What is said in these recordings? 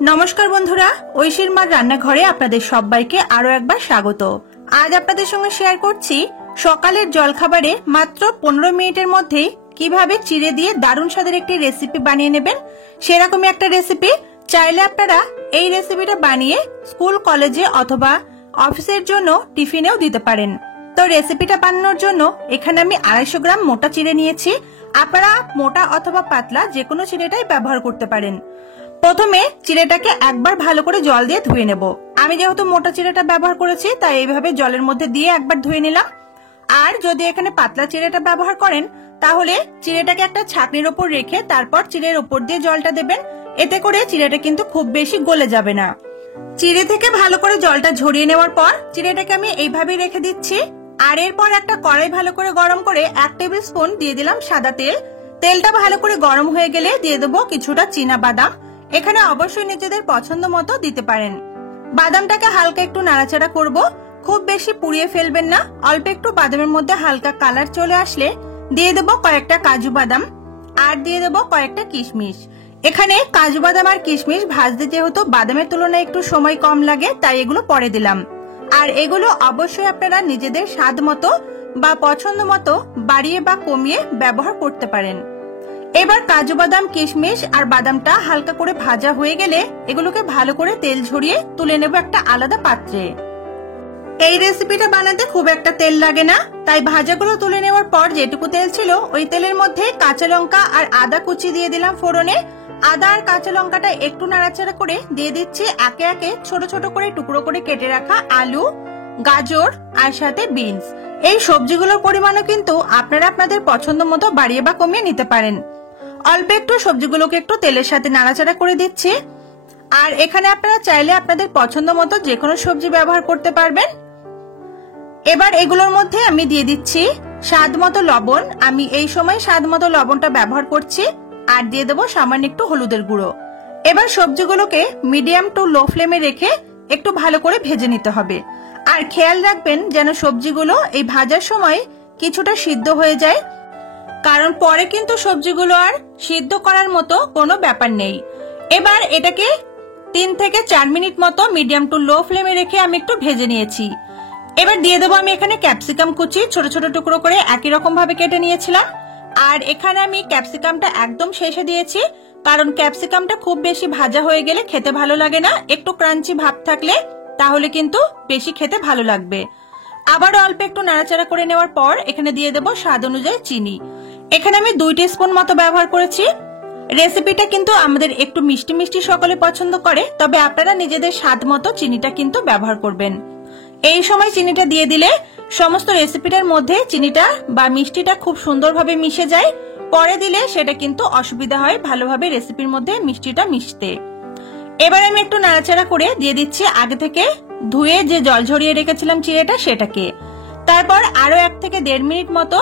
নমস্কার বন্ধুরা, ঐশীর মার রান্নাঘরে আপনাদের সবাইকে আরো একবার স্বাগত। আজ আপনাদের সঙ্গে শেয়ার করছি সকালের জলখাবারে মাত্র 15 মিনিটের মধ্যে কিভাবে চিড়ে দিয়ে দারুণ স্বাদের একটি রেসিপি বানিয়ে নেবেন। সেরকমই একটা রেসিপি। চাইলে আপনারা এই রেসিপিটা বানিয়ে স্কুল, কলেজে অথবা অফিসের জন্য টিফিনেও দিতে পারেন। তো রেসিপিটা বানানোর জন্য এখানে আমি 250 গ্রাম মোটা চিড়ে নিয়েছি। আপনারা মোটা অথবা পাতলা যে কোনো চিড়েটাই ব্যবহার করতে পারেন। প্রথমে চিড়েটাকে একবার ভালো করে জল দিয়ে ধুয়ে নেব। আমি যেহেতু মোটা চিড়েটা ব্যবহার করেছি তাই এইভাবে জলের মধ্যে দিয়ে একবার ধুয়ে নিলাম। আর যদি এখানে পাতলা চিড়েটা ব্যবহার করেন তাহলে চিড়েটাকে একটা ছাঁকনির উপর রেখে তারপর চিড়ের উপর দিয়ে জলটা দেবেন। এতে করে চিড়েটা কিন্তু খুব বেশি গলে যাবে না। চিড়ে থেকে ভালো করে জলটা ঝরিয়ে নেওয়ার পর চিড়েটাকে আমি এইভাবেই রেখে দিচ্ছি। আর এরপর একটা কড়াই ভালো করে গরম করে 1 টেবিল স্পুন দিয়ে দিলাম সাদা তেল। তেলটা ভালো করে গরম হয়ে গেলে দিয়ে দেবো কিছুটা চীনা বাদাম। এখানে অবশ্যই নিজেদের পছন্দ মতো দিতে পারেন। বাদামটাকে হালকা একটু নাড়াচাড়া করব, খুব বেশি পুড়িয়ে ফেলবেন না। অল্প একটু বাদামের মধ্যে হালকা কালার চলে আসলে দিয়ে দেবো কয়েকটা কাজু বাদাম আর দিয়ে দেবো কয়েকটা কিশমিশ। এখানে কাজু বাদাম আর কিশমিশ ভাজতে যেহেতু বাদামের তুলনায় একটু সময় কম লাগে তাই এগুলো পরে দিলাম। আর এগুলো অবশ্যই আপনারা নিজেদের স্বাদ মতো বা পছন্দ মতো বাড়িয়ে বা কমিয়ে ব্যবহার করতে পারেন। এবার কাজু বাদাম, কিশমিশ আর বাদামটা হালকা করে ভাজা হয়ে গেলে এগুলোকে ভালো করে তেল ঝরিয়ে তুলে নেব একটা আলাদা পাত্রে। এই রেসিপিটা বানাতে খুব একটা তেল লাগে না, তাই ভাজাগুলো তুলে নেওয়ার পর যেটুকু তেল ছিল ওই তেলের মধ্যে কাঁচা লঙ্কা আর আদা কুচি দিয়ে দিলাম ফোড়নে। আদা আর কাঁচা লঙ্কাটা একটু নাড়াচাড়া করে দিয়ে দিচ্ছি একে একে ছোট ছোট করে টুকরো করে কেটে রাখা আলু, গাজর আর সাথে বিনস। এই সবজিগুলোর পরিমাণও কিন্তু আপনারা আপনাদের পছন্দ মতো বাড়িয়ে বা কমিয়ে নিতে পারেন। অল্প একটু সবজিগুলোকে একটু তেলের সাথে নাড়াচাড়া করে দিচ্ছি। আর এখানে আপনারা চাইলে আপনাদের পছন্দ মতো যে কোনো সবজি ব্যবহার করতে পারবেন। এবার এগুলোর মধ্যে আমি দিয়ে দিচ্ছি স্বাদ মতো লবণ। আমি এই সময় স্বাদ মতো লবণটা ব্যবহার করছি। আর দিয়ে দেবো সামান্য একটু হলুদের গুঁড়ো। এবার সবজিগুলোকে মিডিয়াম টু লো ফ্লেমে রেখে একটু ভালো করে ভেজে নিতে হবে। আর খেয়াল রাখবেন যেন সবজিগুলো এই ভাজার সময় কিছুটা সিদ্ধ হয়ে যায়, কারণ পরে কিন্তু সবজিগুলো আর সিদ্ধ করার মতো কোনো ব্যাপার নেই। এবার এটাকে 3 থেকে 4 মিনিট মতো মিডিয়াম টু লো ফ্লেমে রেখে আমি একটু ভেজে নিয়েছি। এবার দিয়ে দেবো আমি এখানে ক্যাপসিকাম কুচি, ছোট ছোট টুকরো করে একই রকম ভাবে কেটে নিয়েছিলাম। আর এখানে আমি ক্যাপসিকামটা একদম শেষে দিয়েছি, কারণ ক্যাপসিকামটা খুব বেশি ভাজা হয়ে গেলে খেতে ভালো লাগে না। একটু ক্রাঞ্চি ভাব থাকলে তাহলে কিন্তু বেশি খেতে ভালো লাগবে। আবারও অল্প একটু নাড়াচাড়া করে নেওয়ার পর এখানে দিয়ে দেবো স্বাদ অনুযায়ী চিনি। এখানে আমি 2 টিস্পুন মতো ব্যবহার করেছি। রেসিপিটা কিন্তু আমাদের একটু মিষ্টি মিষ্টি সকলে পছন্দ করে, তবে আপনারা নিজেদের স্বাদ মতো চিনিটা কিন্তু ব্যবহার করবেন। এই সময় চিনিটা দিয়ে দিলে সমস্ত রেসিপিটার মধ্যে চিনিটা বা মিষ্টিটা খুব সুন্দরভাবে মিশে যায়। পরে দিলে সেটা কিন্তু অসুবিধা হয় ভালোভাবে রেসিপির মধ্যে মিষ্টিটা মিশতে। এবার আমি একটু নাড়াচাড়া করে দিয়ে দিচ্ছি আগে থেকে ধুয়ে যে জল ঝরিয়ে রেখেছিলাম চিড়েটা সেটাকে। তারপর আরো 1 থেকে 1.5 মিনিট মতো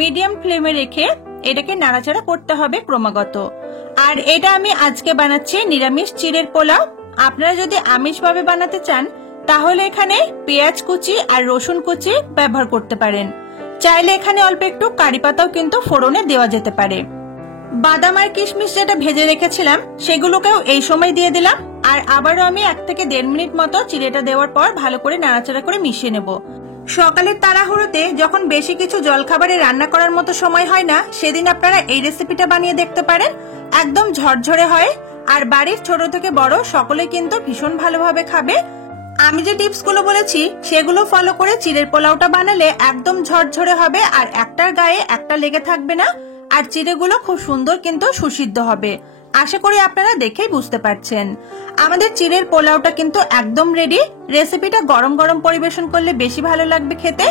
মিডিয়াম ফ্লেমে রেখে এটাকে নাড়াচাড়া করতে হবে ক্রমাগত। আর এটা আমি আজকে বানাচ্ছি নিরামিষ চিড়ের পোলাও। আপনারা যদি আমিষ ভাবে বানাতে চান তাহলে এখানে পেঁয়াজ কুচি আর রসুন কুচি ব্যবহার করতে পারেন। চাইলে এখানে অল্প একটু কারি পাতাও কিন্তু ফোড়নে দেওয়া যেতে পারে। বাদাম আর কিশমিশ যেটা ভেজে রেখেছিলাম সেগুলোকেও এই সময় দিয়ে দিলাম। আর আবারও আমি 1 থেকে 1.5 মিনিট মতো চিড়েটা দেওয়ার পর ভালো করে নাড়াচাড়া করে মিশিয়ে নেব। সকালের তাড়াহুড়োতে যখন বেশি কিছু জলখাবারে রান্না করার মতো সময় হয় না, সেদিন আপনারা এই রেসিপিটা বানিয়ে দেখতে পারেন। একদম ঝরঝরে হয় আর বাড়ির ছোট থেকে বড় সকলে কিন্তু ভীষণ ভালোভাবে খাবে। আমি যে টিপস গুলো বলেছি সেগুলো ফলো করে চিড়ের পোলাওটা বানালে একদম ঝরঝরে হবে আর একটার গায়ে একটা লেগে থাকবে না। আর চিড়েগুলো খুব সুন্দর কিন্তু সুসিদ্ধ হবে। আশা করি আপনারা দেখেই বুঝতে পারছেন। আমাদের চিড়ের পোলাওটা কিন্তু একদম রেডি। রেসিপিটা গরম গরম পরিবেশন করলে বেশি ভালো লাগবে খেতে।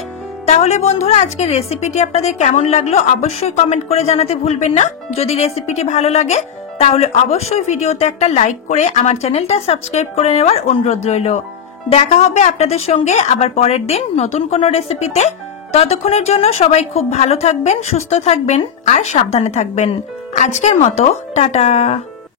তাহলে বন্ধুরা আজকের রেসিপিটি আপনাদের কেমন লাগলো অবশ্যই কমেন্ট করে জানাতে ভুলবেন না। যদি রেসিপিটি ভালো লাগে তাহলে অবশ্যই ভিডিওতে একটা লাইক করে আমার চ্যানেলটা সাবস্ক্রাইব করে নেওয়ার অনুরোধ রইল। দেখা হবে আপনাদের সঙ্গে আবার পরের দিন নতুন কোনো রেসিপিতে। ততক্ষণের জন্য সবাই খুব ভালো থাকবেন, সুস্থ থাকবেন আর সাবধানে থাকবেন। আজকের মতো টাটা।